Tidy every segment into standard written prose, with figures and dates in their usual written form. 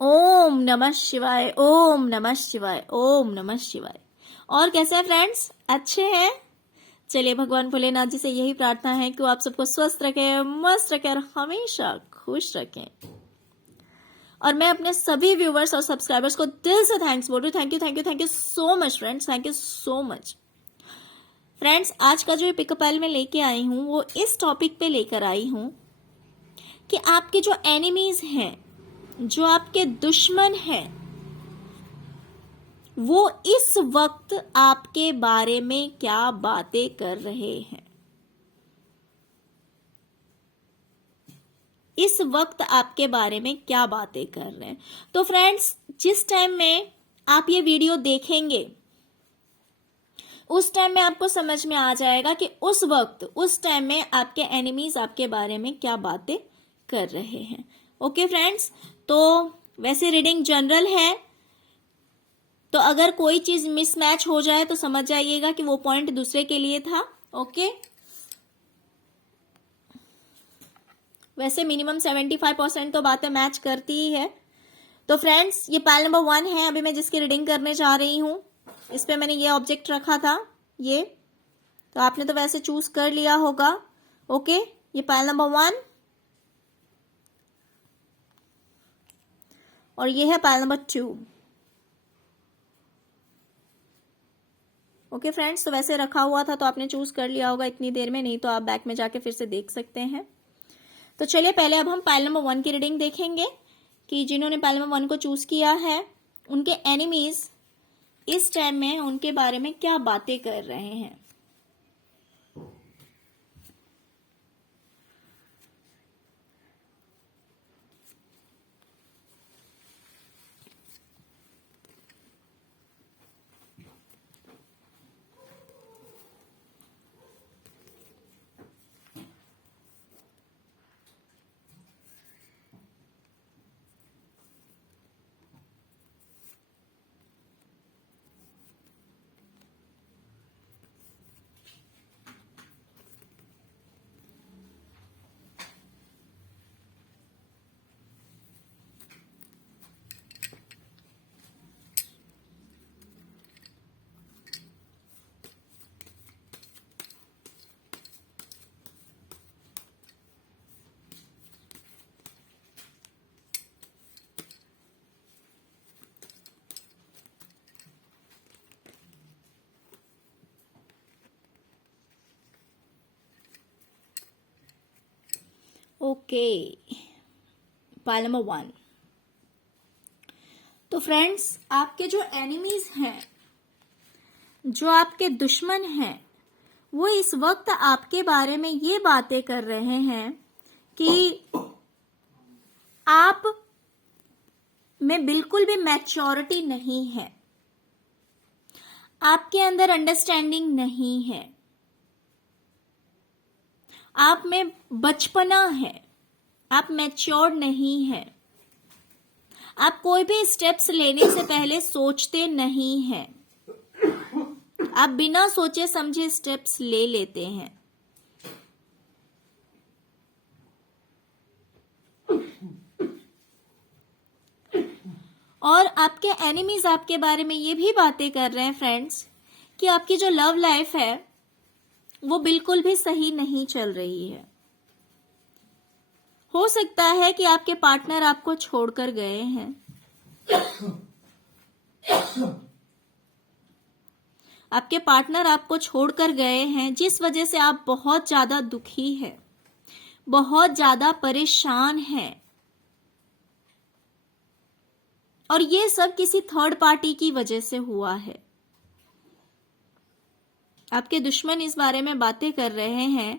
ओम नमः शिवाय, ओम नमः शिवाय, ओम नमः शिवाय। और कैसे हैं फ्रेंड्स? अच्छे हैं? चलिए, भगवान भोलेनाथ जी से यही प्रार्थना है कि वो आप सबको स्वस्थ रखें, मस्त रखें और हमेशा खुश रखें। और मैं अपने सभी व्यूवर्स और सब्सक्राइबर्स को दिल से थैंक्स बोल रही हूँ। Thank you so much friends, thank you so much. Friends, आज का जो पिकअप आइल में लेके आई हूँ वो इस टॉपिक पे लेकर आई हूँ कि आपके जो एनिमीज हैं, जो आपके दुश्मन हैं, वो इस वक्त आपके बारे में क्या बातें कर रहे हैं। इस वक्त आपके बारे में क्या बातें कर रहे हैं। तो फ्रेंड्स, जिस टाइम में आप ये वीडियो देखेंगे उस टाइम में आपको समझ में आ जाएगा कि उस वक्त, उस टाइम में आपके एनिमीज आपके बारे में क्या बातें कर रहे हैं। ओके फ्रेंड्स, तो वैसे रीडिंग जनरल है, तो अगर कोई चीज मिसमैच हो जाए तो समझ जाइएगा कि वो पॉइंट दूसरे के लिए था। ओके, वैसे मिनिमम 75% तो बातें मैच करती ही है। तो फ्रेंड्स, ये पाइल नंबर 1 है अभी मैं जिसकी रीडिंग करने जा रही हूं। इस पे मैंने ये ऑब्जेक्ट रखा था, ये तो आपने तो वैसे चूज कर लिया होगा। ओके, ये पाइल नंबर 1 और ये है पाइल नंबर 2। ओके फ्रेंड्स, तो वैसे रखा हुआ था तो आपने चूज कर लिया होगा इतनी देर में, नहीं तो आप बैक में जाके फिर से देख सकते हैं। तो चलिए, पहले अब हम पाइल नंबर 1 की रीडिंग देखेंगे कि जिन्होंने पाइल नंबर 1 को चूज किया है उनके एनिमीज इस टाइम में उनके बारे में क्या बातें कर रहे हैं। Okay, pile number 1। तो फ्रेंड्स, आपके जो एनिमीज हैं, जो आपके दुश्मन हैं, वो इस वक्त आपके बारे में ये बातें कर रहे हैं कि आप में बिल्कुल भी मैच्योरिटी नहीं है, आपके अंदर अंडरस्टैंडिंग नहीं है, आप में बचपना है, आप मैच्योर नहीं है, आप कोई भी स्टेप्स लेने से पहले सोचते नहीं हैं, आप बिना सोचे समझे स्टेप्स ले लेते हैं। और आपके एनिमीज आपके बारे में ये भी बातें कर रहे हैं फ्रेंड्स कि आपकी जो लव लाइफ है वो बिल्कुल भी सही नहीं चल रही है। हो सकता है कि आपके पार्टनर आपको छोड़कर गए हैं, आपके पार्टनर आपको छोड़कर गए हैं, जिस वजह से आप बहुत ज्यादा दुखी हैं, बहुत ज्यादा परेशान हैं। और ये सब किसी थर्ड पार्टी की वजह से हुआ है। आपके दुश्मन इस बारे में बातें कर रहे हैं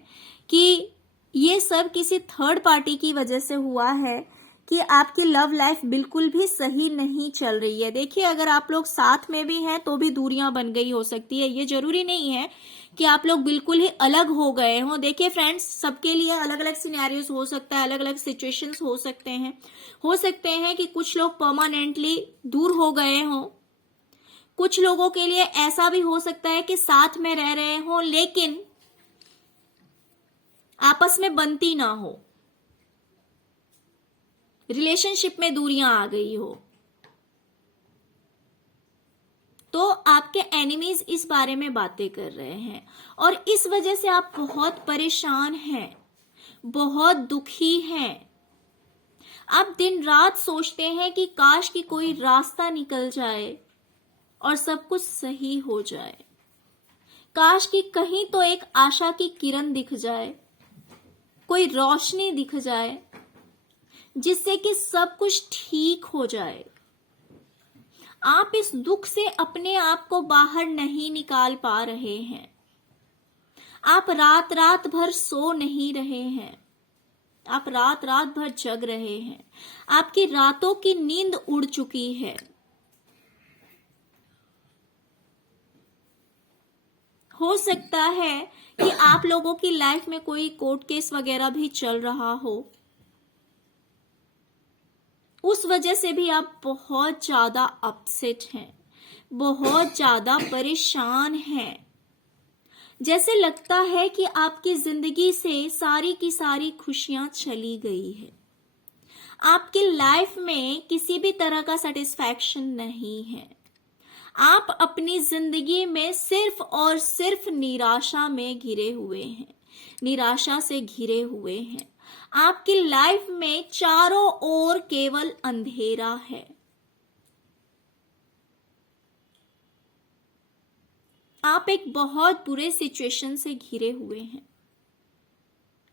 कि ये सब किसी थर्ड पार्टी की वजह से हुआ है, कि आपकी लव लाइफ बिल्कुल भी सही नहीं चल रही है। देखिए, अगर आप लोग साथ में भी हैं तो भी दूरियां बन गई हो सकती है। ये जरूरी नहीं है कि आप लोग बिल्कुल ही अलग हो गए हो। देखिए फ्रेंड्स, सबके लिए अलग अलग सिनेरियोस हो सकता है, अलग अलग सिचुएशंस हो सकते हैं। हो सकते हैं कि कुछ लोग परमानेंटली दूर हो गए हों, कुछ लोगों के लिए ऐसा भी हो सकता है कि साथ में रह रहे हो लेकिन आपस में बनती ना हो। रिलेशनशिप में दूरियां आ गई हो, तो आपके एनिमीज इस बारे में बातें कर रहे हैं और इस वजह से आप बहुत परेशान हैं, बहुत दुखी हैं। आप दिन रात सोचते हैं कि काश कि कोई रास्ता निकल जाए और सब कुछ सही हो जाए, काश कि कहीं तो एक आशा की किरण दिख जाए, कोई रोशनी दिख जाए जिससे कि सब कुछ ठीक हो जाए। आप इस दुख से अपने आप को बाहर नहीं निकाल पा रहे हैं। आप रात रात भर सो नहीं रहे हैं, आप रात रात भर जग रहे हैं, आपकी रातों की नींद उड़ चुकी है। हो सकता है कि आप लोगों की लाइफ में कोई कोर्ट केस वगैरह भी चल रहा हो, उस वजह से भी आप बहुत ज्यादा अपसेट हैं, बहुत ज्यादा परेशान हैं। जैसे लगता है कि आपकी जिंदगी से सारी की सारी खुशियां चली गई है, आपकी लाइफ में किसी भी तरह का सेटिस्फैक्शन नहीं है। आप अपनी जिंदगी में सिर्फ और सिर्फ निराशा में घिरे हुए हैं, निराशा से घिरे हुए हैं। आपकी लाइफ में चारों ओर केवल अंधेरा है। आप एक बहुत बुरे सिचुएशन से घिरे हुए हैं।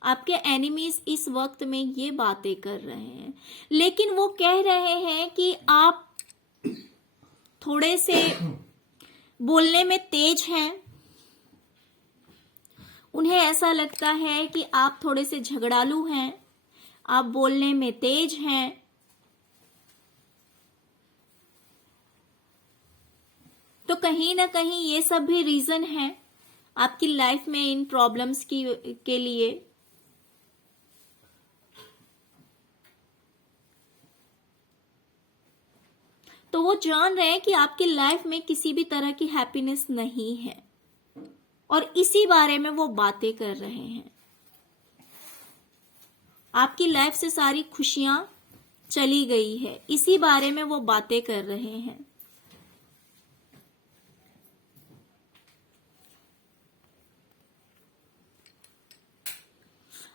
आपके एनिमीज इस वक्त में ये बातें कर रहे हैं, लेकिन वो कह रहे हैं कि आप थोड़े से बोलने में तेज हैं। उन्हें ऐसा लगता है कि आप थोड़े से झगड़ालू हैं, आप बोलने में तेज हैं। तो कहीं ना कहीं ये सब भी रीजन है आपकी लाइफ में इन प्रॉब्लम्स के लिए। तो वो जान रहे हैं कि आपकी लाइफ में किसी भी तरह की हैप्पीनेस नहीं है और इसी बारे में वो बातें कर रहे हैं। आपकी लाइफ से सारी खुशियां चली गई है, इसी बारे में वो बातें कर रहे हैं।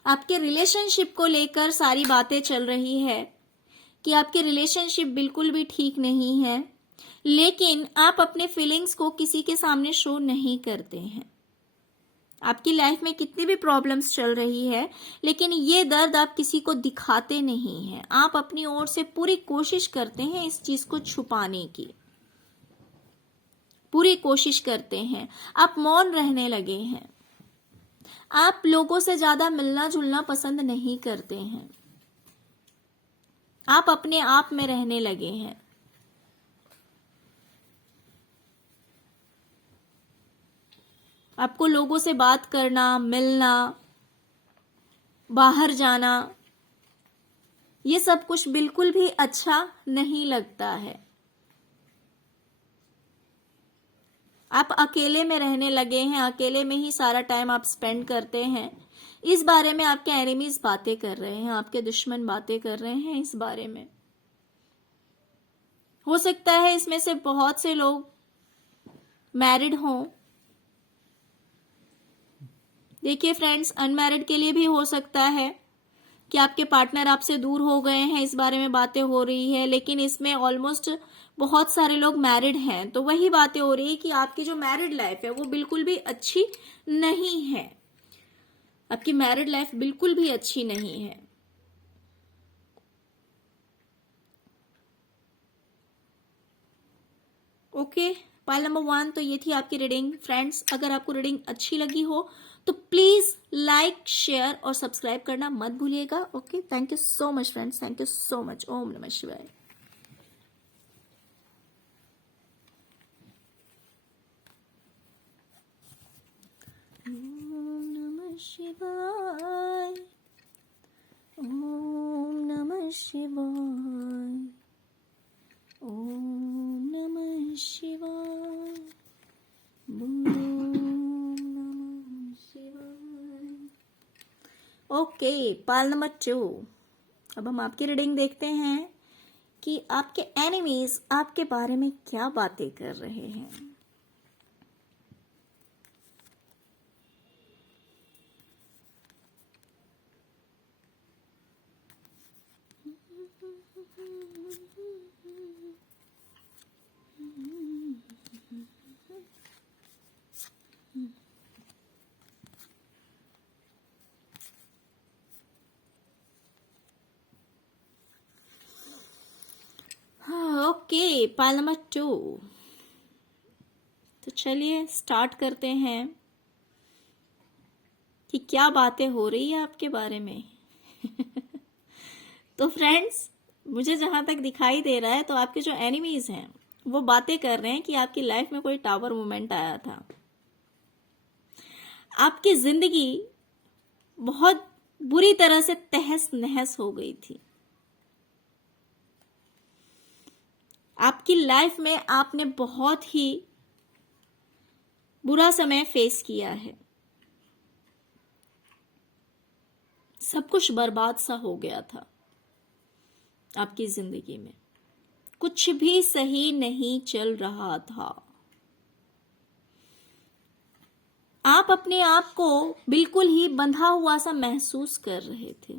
आपके रिलेशनशिप को लेकर सारी बातें चल रही है कि आपकी रिलेशनशिप बिल्कुल भी ठीक नहीं है, लेकिन आप अपने फीलिंग्स को किसी के सामने शो नहीं करते हैं। आपकी लाइफ में कितनी भी प्रॉब्लम्स चल रही है, लेकिन ये दर्द आप किसी को दिखाते नहीं हैं। आप अपनी ओर से पूरी कोशिश करते हैं इस चीज को छुपाने की, पूरी कोशिश करते हैं। आप मौन रहने लगे हैं। आप लोगों से ज्यादा मिलना जुलना पसंद नहीं करते हैं। आप अपने आप में रहने लगे हैं। आपको लोगों से बात करना, मिलना, बाहर जाना, ये सब कुछ बिल्कुल भी अच्छा नहीं लगता है। आप अकेले में रहने लगे हैं, अकेले में ही सारा टाइम आप स्पेंड करते हैं। इस बारे में आपके एनिमीज बातें कर रहे हैं, आपके दुश्मन बातें कर रहे हैं इस बारे में। हो सकता है इसमें से बहुत से लोग मैरिड हों। देखिए फ्रेंड्स, अनमैरिड के लिए भी हो सकता है कि आपके पार्टनर आपसे दूर हो गए हैं, इस बारे में बातें हो रही है। लेकिन इसमें ऑलमोस्ट बहुत सारे लोग मैरिड हैं, तो वही बातें हो रही है कि आपकी जो मैरिड लाइफ है वो बिल्कुल भी अच्छी नहीं है। आपकी मैरिड लाइफ बिल्कुल भी अच्छी नहीं है। ओके, पाइल नंबर 1 तो ये थी आपकी रीडिंग। फ्रेंड्स, अगर आपको रीडिंग अच्छी लगी हो तो प्लीज लाइक, शेयर और सब्सक्राइब करना मत भूलिएगा। Okay, thank you so much friends, thank you so much. ओम नमः शिवाय। ओम नमः शिवाय, ओम नमः शिवाय, ओम नमः शिवाय, ओम नमः शिवाय। ओके, पाल नंबर 2। अब हम आपकी रीडिंग देखते हैं कि आपके एनिमीज आपके बारे में क्या बातें कर रहे हैं। हाँ, ओके, पाइल नंबर 2। तो चलिए स्टार्ट करते हैं कि क्या बातें हो रही है आपके बारे में। तो फ्रेंड्स, मुझे जहां तक दिखाई दे रहा है तो आपके जो एनिमीज हैं वो बातें कर रहे हैं कि आपकी लाइफ में कोई टावर मोमेंट आया था, आपकी जिंदगी बहुत बुरी तरह से तहस नहस हो गई थी। आपकी लाइफ में आपने बहुत ही बुरा समय फेस किया है, सब कुछ बर्बाद सा हो गया था आपकी जिंदगी में, कुछ भी सही नहीं चल रहा था। आप अपने आप को बिल्कुल ही बंधा हुआ सा महसूस कर रहे थे।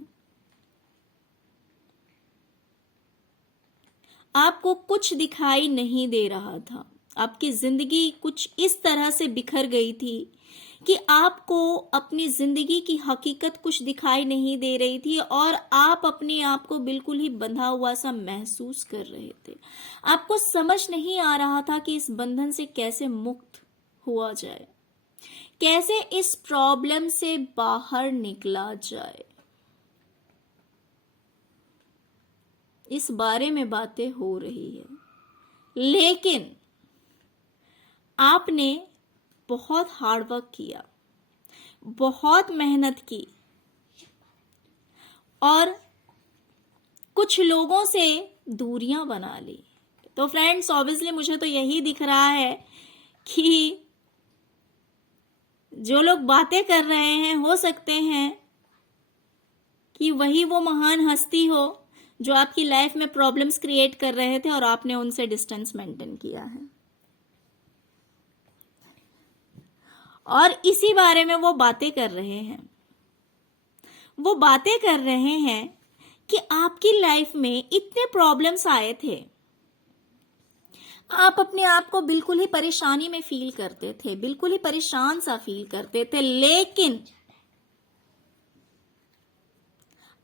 आपको कुछ दिखाई नहीं दे रहा था, आपकी जिंदगी कुछ इस तरह से बिखर गई थी कि आपको अपनी जिंदगी की हकीकत कुछ दिखाई नहीं दे रही थी और आप अपने आप को बिल्कुल ही बंधा हुआ सा महसूस कर रहे थे। आपको समझ नहीं आ रहा था कि इस बंधन से कैसे मुक्त हुआ जाए, कैसे इस प्रॉब्लम से बाहर निकला जाए। इस बारे में बातें हो रही है, लेकिन आपने बहुत हार्डवर्क किया, बहुत मेहनत की और कुछ लोगों से दूरियां बना ली। तो फ्रेंड्स, ऑब्वियसली मुझे तो यही दिख रहा है कि जो लोग बातें कर रहे हैं हो सकते हैं कि वही वो महान हस्ती हो जो आपकी लाइफ में प्रॉब्लम्स क्रिएट कर रहे थे और आपने उनसे डिस्टेंस मेंटेन किया है। और इसी बारे में वो बातें कर रहे हैं। वो बातें कर रहे हैं कि आपकी लाइफ में इतने प्रॉब्लम्स आए थे, आप अपने आप को बिल्कुल ही परेशानी में फील करते थे, बिल्कुल ही परेशान सा फील करते थे, लेकिन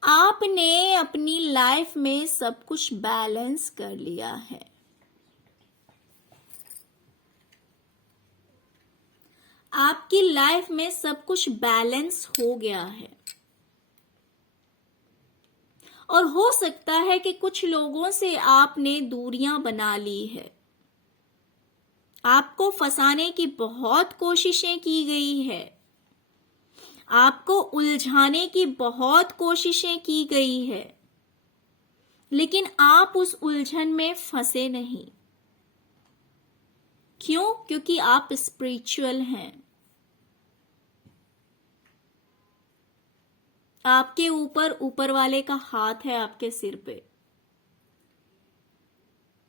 आपने अपनी लाइफ में सब कुछ बैलेंस कर लिया है। आपकी लाइफ में सब कुछ बैलेंस हो गया है और हो सकता है कि कुछ लोगों से आपने दूरियां बना ली है। आपको फंसाने की बहुत कोशिशें की गई है, आपको उलझाने की बहुत कोशिशें की गई है, लेकिन आप उस उलझन में फंसे नहीं। क्यों? क्योंकि आप स्पिरिचुअल हैं। आपके ऊपर वाले का हाथ है आपके सिर पे,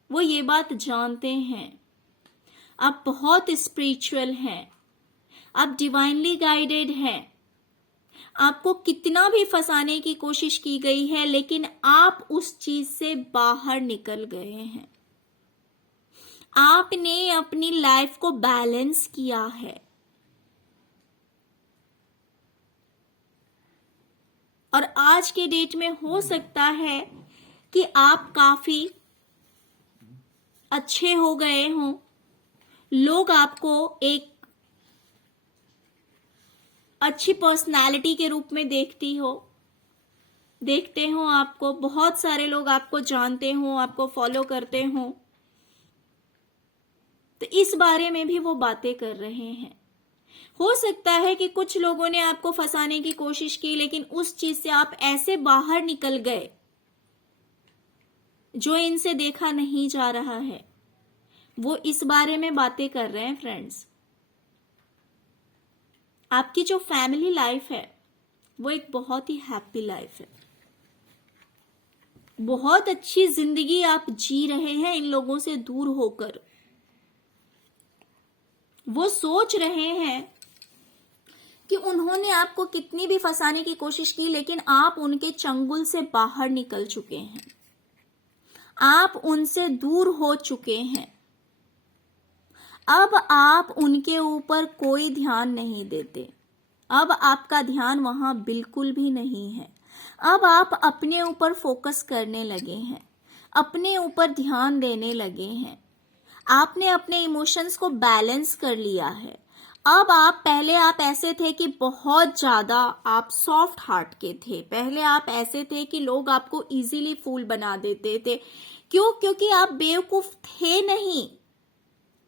वो ये बात जानते हैं। आप बहुत स्पिरिचुअल हैं, आप डिवाइनली गाइडेड हैं। आपको कितना भी फंसाने की कोशिश की गई है, लेकिन आप उस चीज से बाहर निकल गए हैं। आपने अपनी लाइफ को बैलेंस किया है और आज के डेट में हो सकता है कि आप काफी अच्छे हो गए हों, लोग आपको एक अच्छी पर्सनालिटी के रूप में देखते हो, आपको बहुत सारे लोग आपको जानते हो, आपको फॉलो करते हो। तो इस बारे में भी वो बातें कर रहे हैं। हो सकता है कि कुछ लोगों ने आपको फंसाने की कोशिश की, लेकिन उस चीज से आप ऐसे बाहर निकल गए जो इनसे देखा नहीं जा रहा है। वो इस बारे में बातें कर रहे हैं फ्रेंड्स। आपकी जो फैमिली लाइफ है वो एक बहुत ही हैप्पी लाइफ है। बहुत अच्छी जिंदगी आप जी रहे हैं इन लोगों से दूर होकर। वो सोच रहे हैं कि उन्होंने आपको कितनी भी फंसाने की कोशिश की, लेकिन आप उनके चंगुल से बाहर निकल चुके हैं, आप उनसे दूर हो चुके हैं। अब आप उनके ऊपर कोई ध्यान नहीं देते, अब आपका ध्यान वहां बिल्कुल भी नहीं है। अब आप अपने ऊपर फोकस करने लगे हैं, अपने ऊपर ध्यान देने लगे हैं। आपने अपने इमोशंस को बैलेंस कर लिया है। अब आप, पहले आप ऐसे थे कि बहुत ज्यादा आप सॉफ्ट हार्ट के थे, पहले आप ऐसे थे कि लोग आपको इजीली फूल बना देते थे। क्यों? क्योंकि आप बेवकूफ थे नहीं,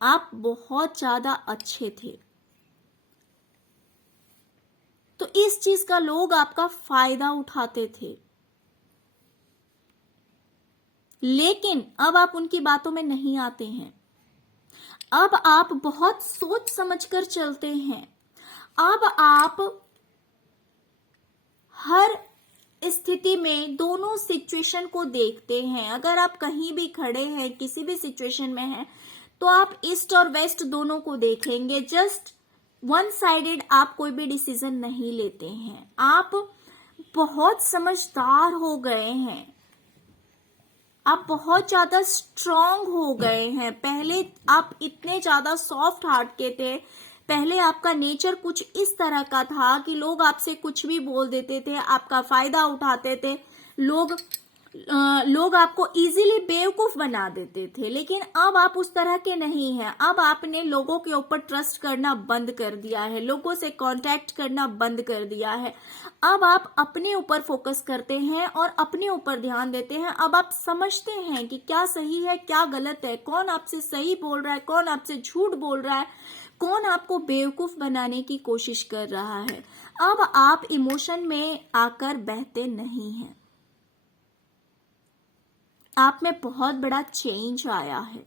आप बहुत ज्यादा अच्छे थे। तो इस चीज का लोग आपका फायदा उठाते थे, लेकिन अब आप उनकी बातों में नहीं आते हैं। अब आप बहुत सोच समझकर चलते हैं। अब आप हर स्थिति में दोनों सिचुएशन को देखते हैं। अगर आप कहीं भी खड़े हैं, किसी भी सिचुएशन में हैं, तो आप ईस्ट और वेस्ट दोनों को देखेंगे। जस्ट वन साइडेड आप कोई भी डिसीजन नहीं लेते हैं। आप बहुत समझदार हो गए हैं, आप बहुत ज्यादा स्ट्रांग हो गए हैं। पहले आप इतने ज्यादा सॉफ्ट हार्ट के थे, पहले आपका नेचर कुछ इस तरह का था कि लोग आपसे कुछ भी बोल देते थे, आपका फायदा उठाते थे, लोग आपको इजीली बेवकूफ बना देते थे। लेकिन अब आप उस तरह के नहीं हैं। अब आपने लोगों के ऊपर ट्रस्ट करना बंद कर दिया है, लोगों से कांटेक्ट करना बंद कर दिया है। अब आप अपने ऊपर फोकस करते हैं और अपने ऊपर ध्यान देते हैं। अब आप समझते हैं कि क्या सही है, क्या गलत है, कौन आपसे सही बोल रहा है, कौन आपसे झूठ बोल रहा है, कौन आपको बेवकूफ बनाने की कोशिश कर रहा है। अब आप इमोशन में आकर बहते नहीं हैं। आप में बहुत बड़ा चेंज आया है।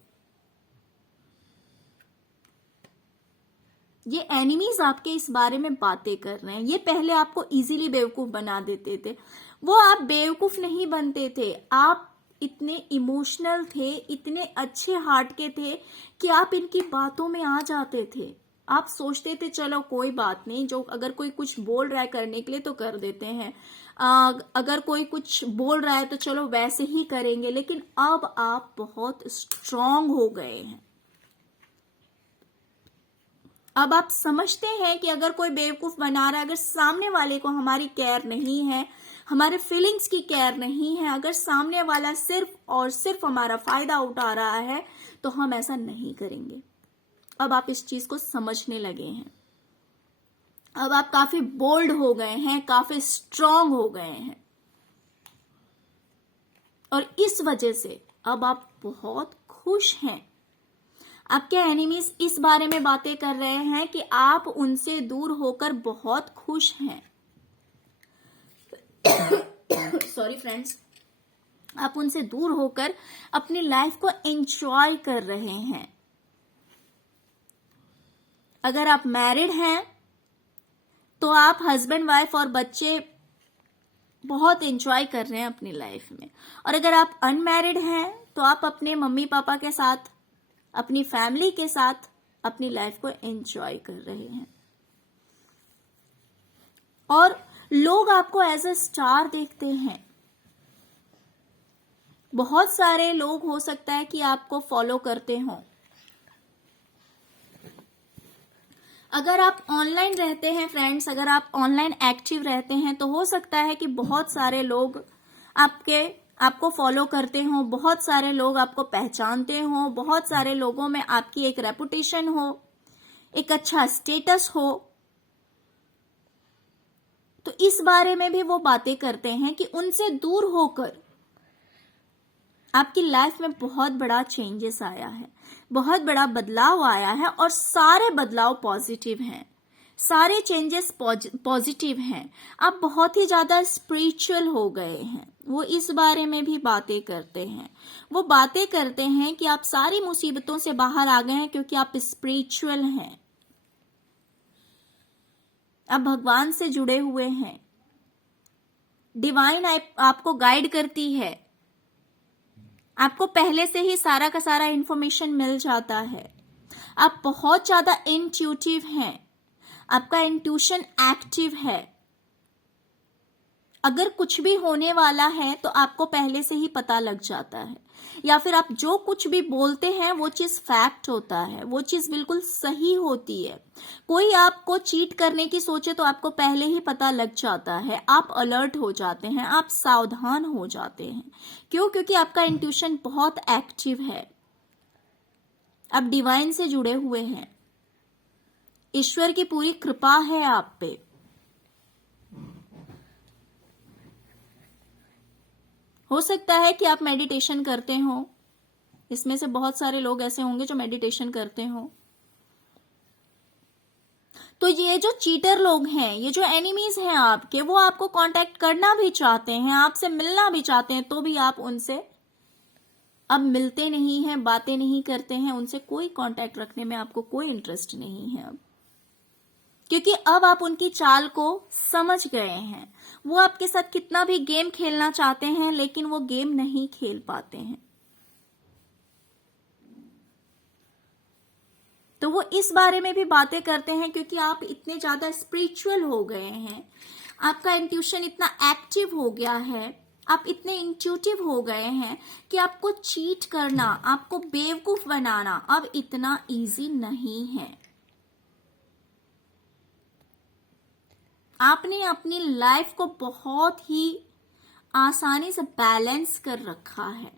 ये एनिमीज आपके इस बारे में बातें कर रहे हैं। ये पहले आपको इजीली बेवकूफ बना देते थे, वो आप बेवकूफ नहीं बनते थे। आप इतने इमोशनल थे, इतने अच्छे हार्ट के थे कि आप इनकी बातों में आ जाते थे। आप सोचते थे चलो कोई बात नहीं, जो अगर कोई कुछ बोल रहा है करने के लिए तो कर देते हैं, अगर कोई कुछ बोल रहा है तो चलो वैसे ही करेंगे। लेकिन अब आप बहुत स्ट्रांग हो गए हैं। अब आप समझते हैं कि अगर कोई बेवकूफ बना रहा है, अगर सामने वाले को हमारी केयर नहीं है, हमारे फीलिंग्स की केयर नहीं है, अगर सामने वाला सिर्फ और सिर्फ हमारा फायदा उठा रहा है, तो हम ऐसा नहीं करेंगे। अब आप इस चीज को समझने लगे हैं। अब आप काफी बोल्ड हो गए हैं, काफी स्ट्रांग हो गए हैं, और इस वजह से अब आप बहुत खुश हैं। आपके एनिमीज इस बारे में बातें कर रहे हैं कि आप उनसे दूर होकर बहुत खुश हैं। सॉरी फ्रेंड्स, आप उनसे दूर होकर अपनी लाइफ को एंजॉय कर रहे हैं। अगर आप मैरिड हैं तो आप हस्बैंड वाइफ और बच्चे बहुत एंजॉय कर रहे हैं अपनी लाइफ में। और अगर आप अनमैरिड हैं तो आप अपने मम्मी पापा के साथ, अपनी फैमिली के साथ अपनी लाइफ को एंजॉय कर रहे हैं। और लोग आपको एज अ स्टार देखते हैं। बहुत सारे लोग हो सकता है कि आपको फॉलो करते हों। अगर आप ऑनलाइन रहते हैं फ्रेंड्स, अगर आप ऑनलाइन एक्टिव रहते हैं, तो हो सकता है कि बहुत सारे लोग आपको फॉलो करते हों, बहुत सारे लोग आपको पहचानते हों, बहुत सारे लोगों में आपकी एक रेपुटेशन हो, एक अच्छा स्टेटस हो। तो इस बारे में भी वो बातें करते हैं कि उनसे दूर होकर आपकी लाइफ में बहुत बड़ा चेंजेस आया है, बहुत बड़ा बदलाव आया है, और सारे बदलाव पॉजिटिव हैं, सारे चेंजेस पॉजिटिव हैं। आप बहुत ही ज्यादा स्पिरिचुअल हो गए हैं। वो इस बारे में भी बातें करते हैं। वो बातें करते हैं कि आप सारी मुसीबतों से बाहर आ गए हैं क्योंकि आप स्पिरिचुअल हैं, आप भगवान से जुड़े हुए हैं। डिवाइन आपको गाइड करती है, आपको पहले से ही सारा का सारा इंफॉर्मेशन मिल जाता है। आप बहुत ज्यादा इंट्यूटिव हैं, आपका इंट्यूशन एक्टिव है। अगर कुछ भी होने वाला है तो आपको पहले से ही पता लग जाता है, या फिर आप जो कुछ भी बोलते हैं वो चीज फैक्ट होता है, वो चीज बिल्कुल सही होती है। कोई आपको चीट करने की सोचे तो आपको पहले ही पता लग जाता है, आप अलर्ट हो जाते हैं, आप सावधान हो जाते हैं। क्यों? क्योंकि आपका इंट्यूशन बहुत एक्टिव है, आप डिवाइन से जुड़े हुए हैं, ईश्वर की पूरी कृपा है आप पे। हो सकता है कि आप मेडिटेशन करते हो, इसमें से बहुत सारे लोग ऐसे होंगे जो मेडिटेशन करते हो। तो ये जो चीटर लोग हैं, ये जो एनिमीज हैं आपके, वो आपको कांटेक्ट करना भी चाहते हैं, आपसे मिलना भी चाहते हैं, तो भी आप उनसे अब मिलते नहीं हैं, बातें नहीं करते हैं, उनसे कोई कांटेक्ट रखने में आपको कोई इंटरेस्ट नहीं है अब, क्योंकि अब आप उनकी चाल को समझ गए हैं। वो आपके साथ कितना भी गेम खेलना चाहते हैं, लेकिन वो गेम नहीं खेल पाते हैं। तो वो इस बारे में भी बातें करते हैं, क्योंकि आप इतने ज्यादा स्पिरिचुअल हो गए हैं, आपका इंट्यूशन इतना एक्टिव हो गया है, आप इतने इंट्यूटिव हो गए हैं कि आपको चीट करना, आपको बेवकूफ बनाना अब इतना इजी नहीं है। आपने अपनी लाइफ को बहुत ही आसानी से बैलेंस कर रखा है,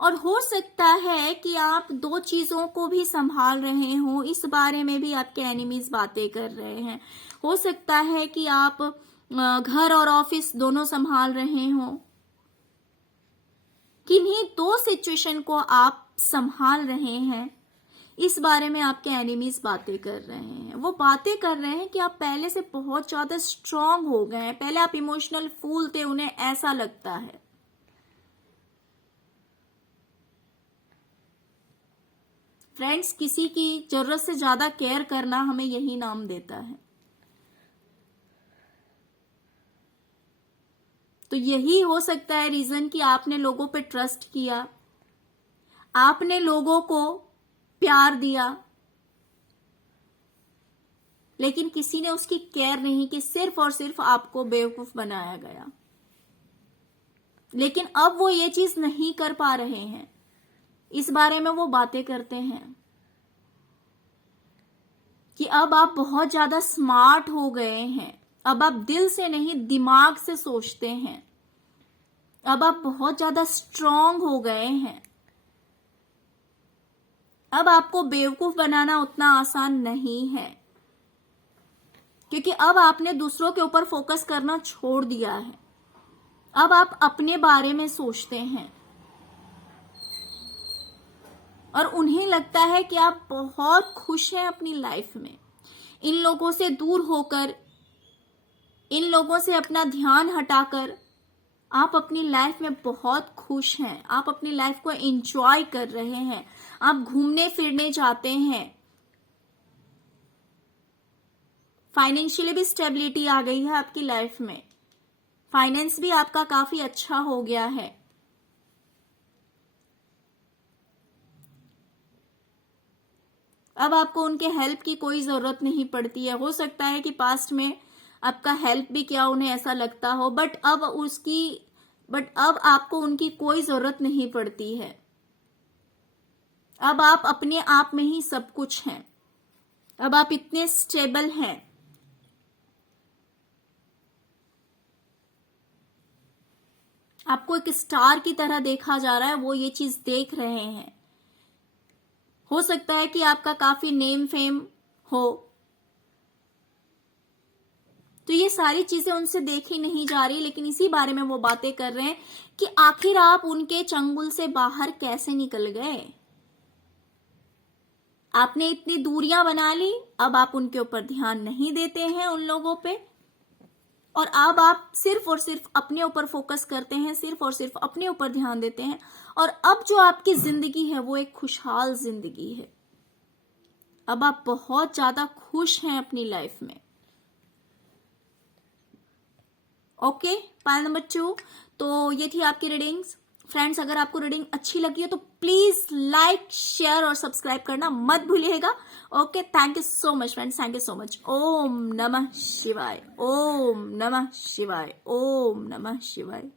और हो सकता है कि आप दो चीजों को भी संभाल रहे हो, इस बारे में भी आपके एनिमीज बातें कर रहे हैं। हो सकता है कि आप घर और ऑफिस दोनों संभाल रहे हो, किन्हीं दो सिचुएशन को आप संभाल रहे हैं, इस बारे में आपके एनिमीज बातें कर रहे हैं। वो बातें कर रहे हैं कि आप पहले से बहुत ज्यादा स्ट्रांग हो गए हैं, पहले आप इमोशनल फूल थे, उन्हें ऐसा लगता है। फ्रेंड्स, किसी की जरूरत से ज्यादा केयर करना हमें यही नाम देता है। तो यही हो सकता है रीजन कि आपने लोगों पे ट्रस्ट किया, आपने लोगों को प्यार दिया, लेकिन किसी ने उसकी केयर नहीं की, सिर्फ और सिर्फ आपको बेवकूफ बनाया गया। लेकिन अब वो ये चीज नहीं कर पा रहे हैं, इस बारे में वो बातें करते हैं कि अब आप बहुत ज्यादा स्मार्ट हो गए हैं, अब आप दिल से नहीं दिमाग से सोचते हैं, अब आप बहुत ज्यादा स्ट्रांग हो गए हैं, अब आपको बेवकूफ बनाना उतना आसान नहीं है, क्योंकि अब आपने दूसरों के ऊपर फोकस करना छोड़ दिया है। अब आप अपने बारे में सोचते हैं, और उन्हें लगता है कि आप बहुत खुश हैं अपनी लाइफ में। इन लोगों से दूर होकर, इन लोगों से अपना ध्यान हटाकर आप अपनी लाइफ में बहुत खुश हैं, आप अपनी लाइफ को एंजॉय कर रहे हैं, आप घूमने फिरने जाते हैं, फाइनेंशियली भी स्टेबिलिटी आ गई है आपकी लाइफ में, फाइनेंस भी आपका काफी अच्छा हो गया है। अब आपको उनके हेल्प की कोई जरूरत नहीं पड़ती है। हो सकता है कि पास्ट में आपका हेल्प भी किया, उन्हें ऐसा लगता हो, बट अब आपको उनकी कोई जरूरत नहीं पड़ती है। अब आप अपने आप में ही सब कुछ हैं, अब आप इतने स्टेबल हैं। आपको एक स्टार की तरह देखा जा रहा है, वो ये चीज देख रहे हैं। हो सकता है कि आपका काफी नेम फेम हो, तो ये सारी चीजें उनसे देखी नहीं जा रही, लेकिन इसी बारे में वो बातें कर रहे हैं कि आखिर आप उनके चंगुल से बाहर कैसे निकल गए। आपने इतनी दूरियां बना ली, अब आप उनके ऊपर ध्यान नहीं देते हैं, उन लोगों पे, और अब आप सिर्फ और सिर्फ अपने ऊपर फोकस करते हैं, सिर्फ और सिर्फ अपने ऊपर ध्यान देते हैं। और अब जो आपकी जिंदगी है वो एक खुशहाल जिंदगी है। अब आप बहुत ज्यादा खुश हैं अपनी लाइफ में। Okay, pile number 2। तो ये थी आपकी रीडिंग्स। फ्रेंड्स, अगर आपको रीडिंग अच्छी लगी हो तो प्लीज लाइक, शेयर और सब्सक्राइब करना मत भूलिएगा। Okay, thank you so much friends, thank you so much. ओम नमः शिवाय, ओम नमः शिवाय, ओम नमः शिवाय।